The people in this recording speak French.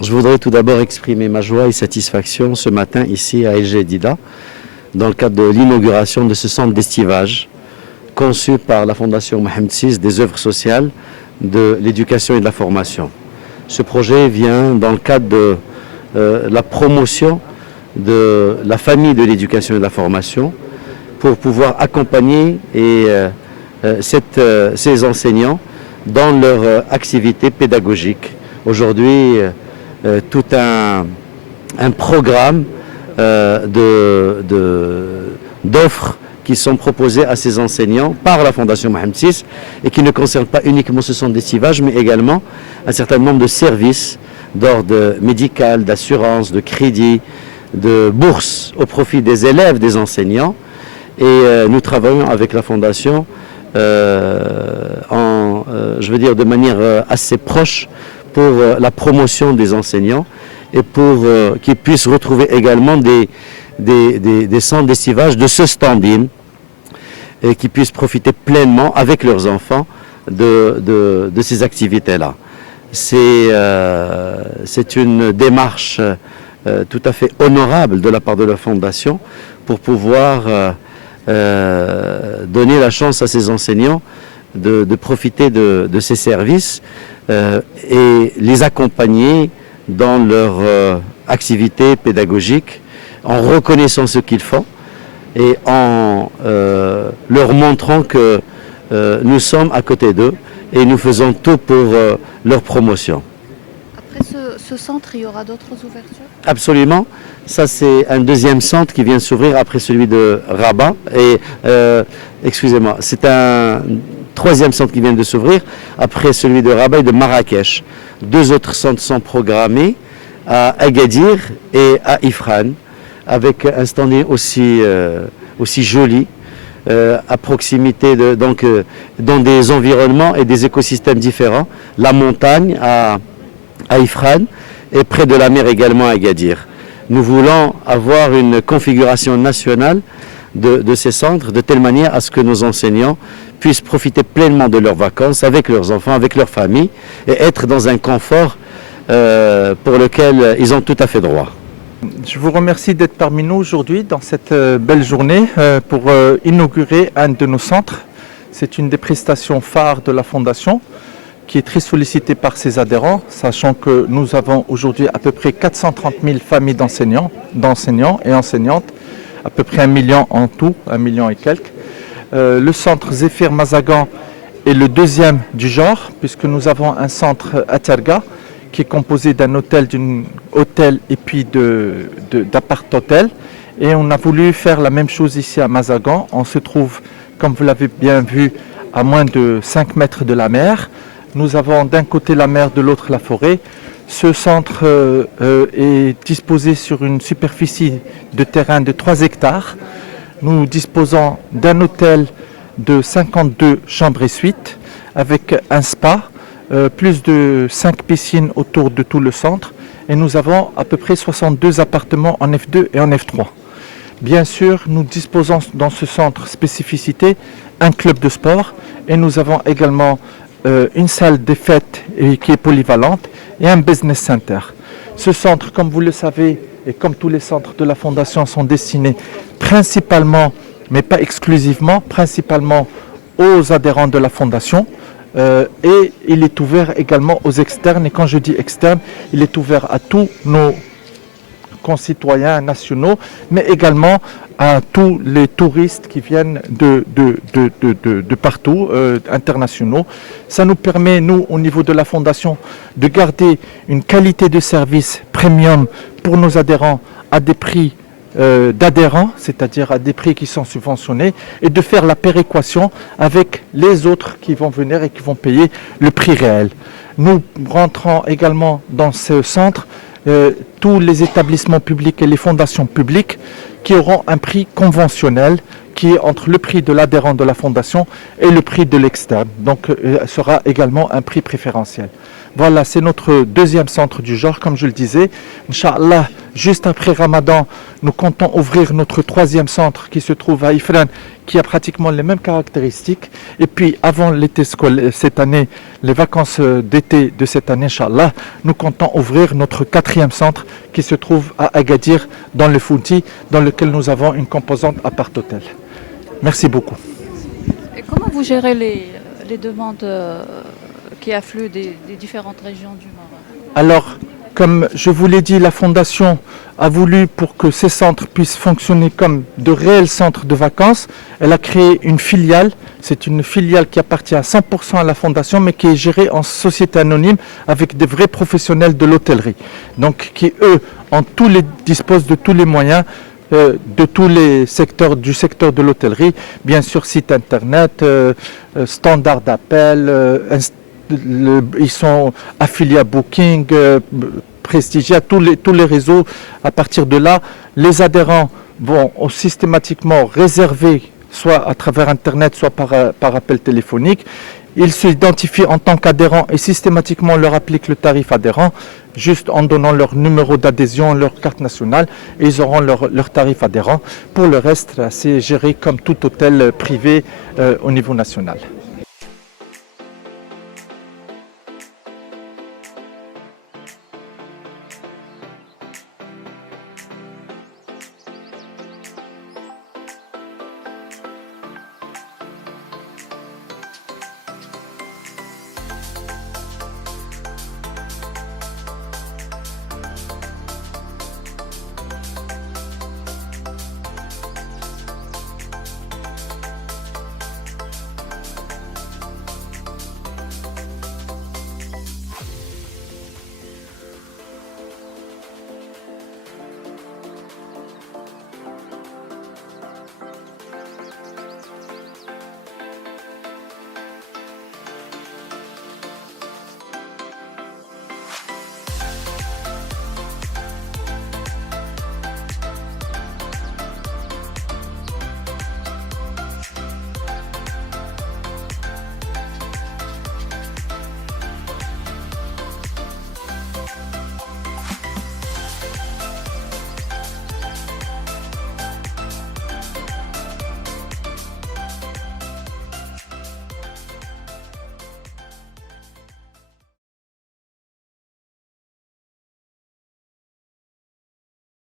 Je voudrais tout d'abord exprimer ma joie et satisfaction ce matin ici à El Jadida, dans le cadre de l'inauguration de ce centre d'estivage conçu par la Fondation Mohamed VI des œuvres sociales, de l'éducation et de la formation. Ce projet vient dans le cadre de la promotion de la famille de l'éducation et de la formation pour pouvoir accompagner ces enseignants dans leur activité pédagogique. Aujourd'hui, tout un programme d'offres qui sont proposées à ces enseignants par la Fondation Mohamed VI et qui ne concernent pas uniquement ce centre d'estivage, mais également un certain nombre de services d'ordre médical, d'assurance, de crédit, de bourses au profit des élèves, des enseignants. Et nous travaillons avec la Fondation je veux dire de manière assez proche pour la promotion des enseignants et pour qu'ils puissent retrouver également des centres d'estivage de ce stand-in et qu'ils puissent profiter pleinement avec leurs enfants de ces activités-là. C'est une démarche tout à fait honorable de la part de la Fondation pour pouvoir donner la chance à ces enseignants de profiter de ces services et les accompagner dans leur activité pédagogique en reconnaissant ce qu'ils font et en leur montrant que nous sommes à côté d'eux et nous faisons tout pour leur promotion. Après ce centre, il y aura d'autres ouvertures ? Absolument. Ça, c'est un deuxième centre qui vient s'ouvrir après celui de Rabat. Et, excusez-moi, c'est un troisième centre qui vient de s'ouvrir après celui de Rabat et de Marrakech. Deux autres centres sont programmés à Agadir et à Ifrane, avec un standing aussi joli, à proximité, donc dans des environnements et des écosystèmes différents. La montagne à Ifrane et près de la mer également à Agadir. Nous voulons avoir une configuration nationale de ces centres de telle manière à ce que nos enseignants puissent profiter pleinement de leurs vacances avec leurs enfants, avec leurs familles et être dans un confort pour lequel ils ont tout à fait droit. Je vous remercie d'être parmi nous aujourd'hui dans cette belle journée pour inaugurer un de nos centres. C'est une des prestations phares de la Fondation qui est très sollicitée par ses adhérents, sachant que nous avons aujourd'hui à peu près 430 000 familles d'enseignants et enseignantes, à peu près 1 million en tout, 1 million et quelques. Le centre Zéphir Mazagan est le deuxième du genre, puisque nous avons un centre à Terga, qui est composé d'un hôtel et puis d'appart-hôtel. Et on a voulu faire la même chose ici à Mazagan. On se trouve, comme vous l'avez bien vu, à moins de 5 mètres de la mer. Nous avons d'un côté la mer, de l'autre la forêt. Ce centre est disposé sur une superficie de terrain de 3 hectares. Nous disposons d'un hôtel de 52 chambres et suites avec un spa, plus de 5 piscines autour de tout le centre. Et nous avons à peu près 62 appartements en F2 et en F3. Bien sûr, nous disposons dans ce centre spécificité un club de sport et nous avons également une salle des fêtes qui est polyvalente et un business center. Ce centre, comme vous le savez, et comme tous les centres de la Fondation, sont destinés principalement, mais pas exclusivement, principalement aux adhérents de la Fondation. Et il est ouvert également aux externes. Et quand je dis externes, il est ouvert à tous nos concitoyens nationaux, mais également à tous les touristes qui viennent de partout, internationaux. Ça nous permet, nous, au niveau de la Fondation, de garder une qualité de service premium pour nos adhérents à des prix d'adhérents, c'est-à-dire à des prix qui sont subventionnés, et de faire la péréquation avec les autres qui vont venir et qui vont payer le prix réel. Nous rentrons également dans ce centre tous les établissements publics et les fondations publiques qui auront un prix conventionnel qui est entre le prix de l'adhérent de la Fondation et le prix de l'externe. Donc, sera également un prix préférentiel. Voilà, c'est notre deuxième centre du genre, comme je le disais. Inch'Allah, juste après Ramadan, nous comptons ouvrir notre troisième centre qui se trouve à Ifrane, qui a pratiquement les mêmes caractéristiques. Et puis, avant l'été scolaire, cette année, les vacances d'été de cette année, Inch'Allah, nous comptons ouvrir notre quatrième centre qui se trouve à Agadir, dans le Fouti, dans lequel nous avons une composante appart-hôtel. Merci beaucoup. Et comment vous gérez les demandes qui affluent des différentes régions du Maroc? Alors, comme je vous l'ai dit, la Fondation a voulu, pour que ces centres puissent fonctionner comme de réels centres de vacances, elle a créé une filiale. C'est une filiale qui appartient à 100% à la Fondation, mais qui est gérée en société anonyme avec des vrais professionnels de l'hôtellerie. Donc, qui, eux, disposent de tous les moyens de tous les secteurs du secteur de l'hôtellerie, bien sûr site internet, standard d'appel, ils sont affiliés à Booking, Prestigia, tous les réseaux. À partir de là, les adhérents vont systématiquement réserver soit à travers internet, soit par appel téléphonique. Ils s'identifient en tant qu'adhérents et systématiquement leur appliquent le tarif adhérent, juste en donnant leur numéro d'adhésion, leur carte nationale, et ils auront leur tarif adhérent. Pour le reste, c'est géré comme tout hôtel privé au niveau national.